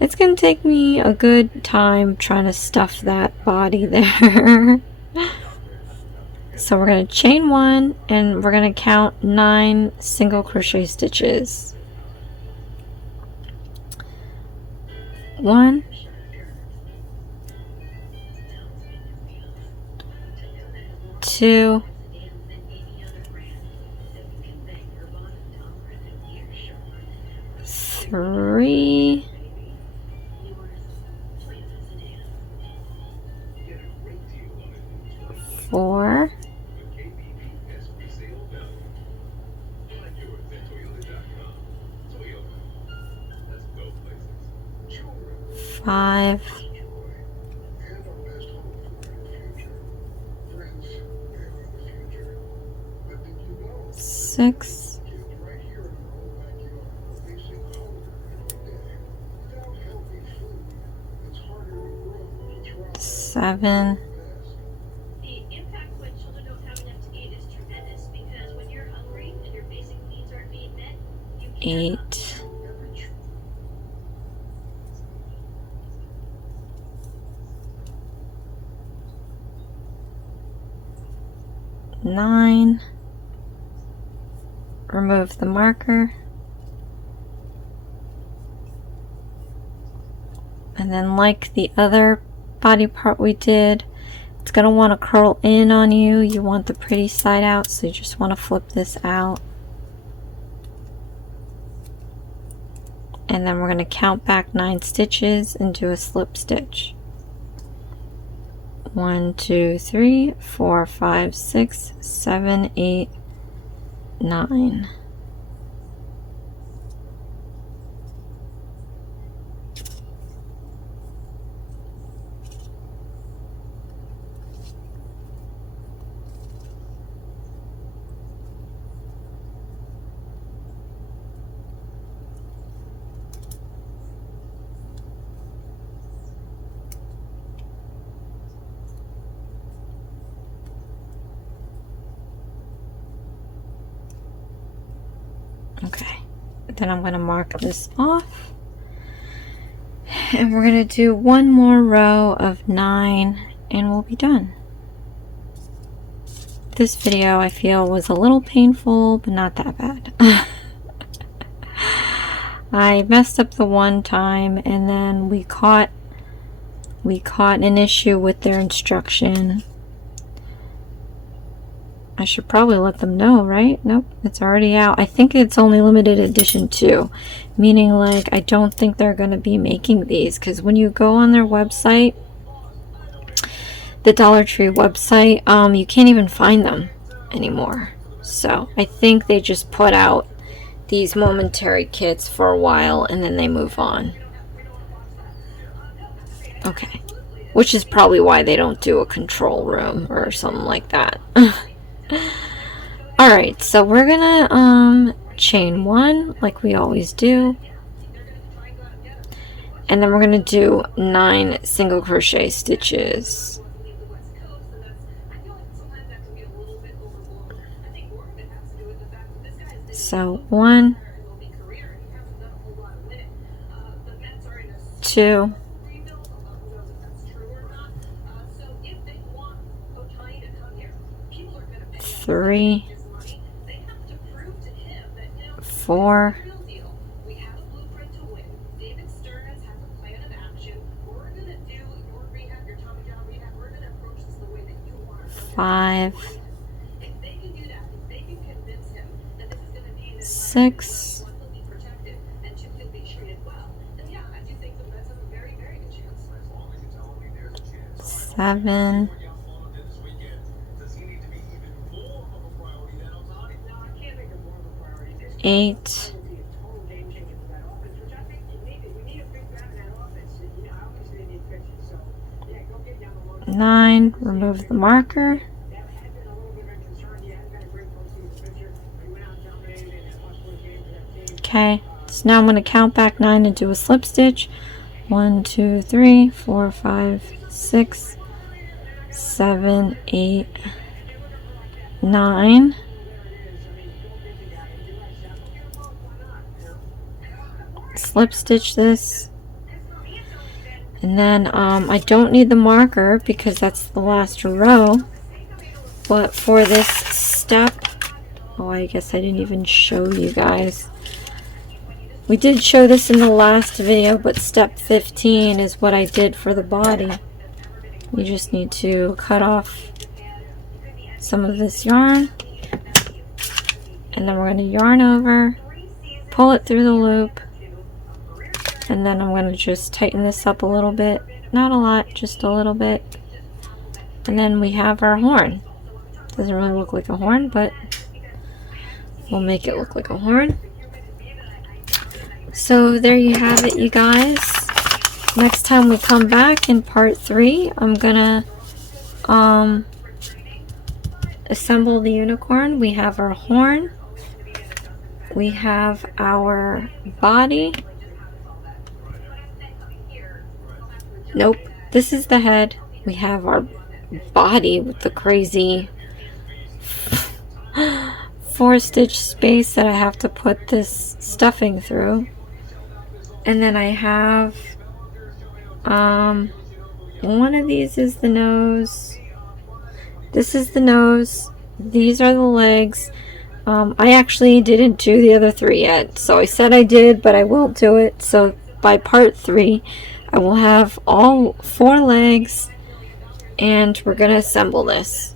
it's going to take me a good time trying to stuff that body there. So we're going to chain 1, and we're going to count 9 single crochet stitches. 1, 2, 3, 4, 5, 6, 7, 8, 9, remove the marker, and then like the other body part we did, it's going to want to curl in on you. You want the pretty side out, so you just want to flip this out. And then we're going to count back 9 stitches and do a slip stitch. 1, 2, 3, 4, 5, 6, 7, 8, 9. Okay, then I'm going to mark this off, and we're going to do one more row of 9 and we'll be done. This video I feel was a little painful, but not that bad. I messed up the one time, and then we caught an issue with their instruction. I should probably let them know, right? Nope, it's already out. I think it's only limited edition too, meaning like I don't think they're going to be making these, because when you go on their website, the Dollar Tree website, you can't even find them anymore. So I think they just put out these momentary kits for a while and then they move on. Okay, which is probably why they don't do a control room or something like that. Alright, so we're gonna chain 1 like we always do, and then we're gonna do 9 single crochet stitches. So 1, 2, 3, 4, 5, 6, 7, 8, 9, 9, remove the marker. Okay, so now I'm going to count back 9 and do a slip stitch. 1, 2, 3, 4, 5, 6, 7, 8, 9. Slip stitch this. And then I don't need the marker because that's the last row. But for this step, oh, I guess I didn't even show you guys. We did show this in the last video, but step 15 is what I did for the body. You just need to cut off some of this yarn, and then we're going to yarn over, pull it through the loop, and then I'm going to just tighten this up a little bit. Not a lot, just a little bit. And then we have our horn. Doesn't really look like a horn, but we'll make it look like a horn. So there you have it, you guys. Next time we come back in part 3, I'm gonna assemble the unicorn. We have our horn, we have our body. Nope, this is the head. We have our body with the crazy 4-stitch space that I have to put this stuffing through. And then I have one of these is the nose. This is the nose. These are the legs. I actually didn't do the other 3 yet, so I said I did, but I will do it. So by part 3 I will have all 4 legs, and we're gonna assemble this.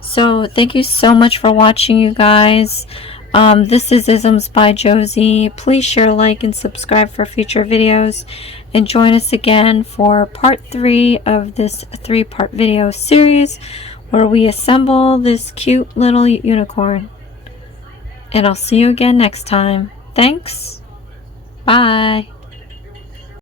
So thank you so much for watching, you guys. This is Isms by Josie. Please share, like, and subscribe for future videos, and join us again for part 3 of this 3-part video series where we assemble this cute little unicorn. And I'll see you again next time. Thanks. Bye.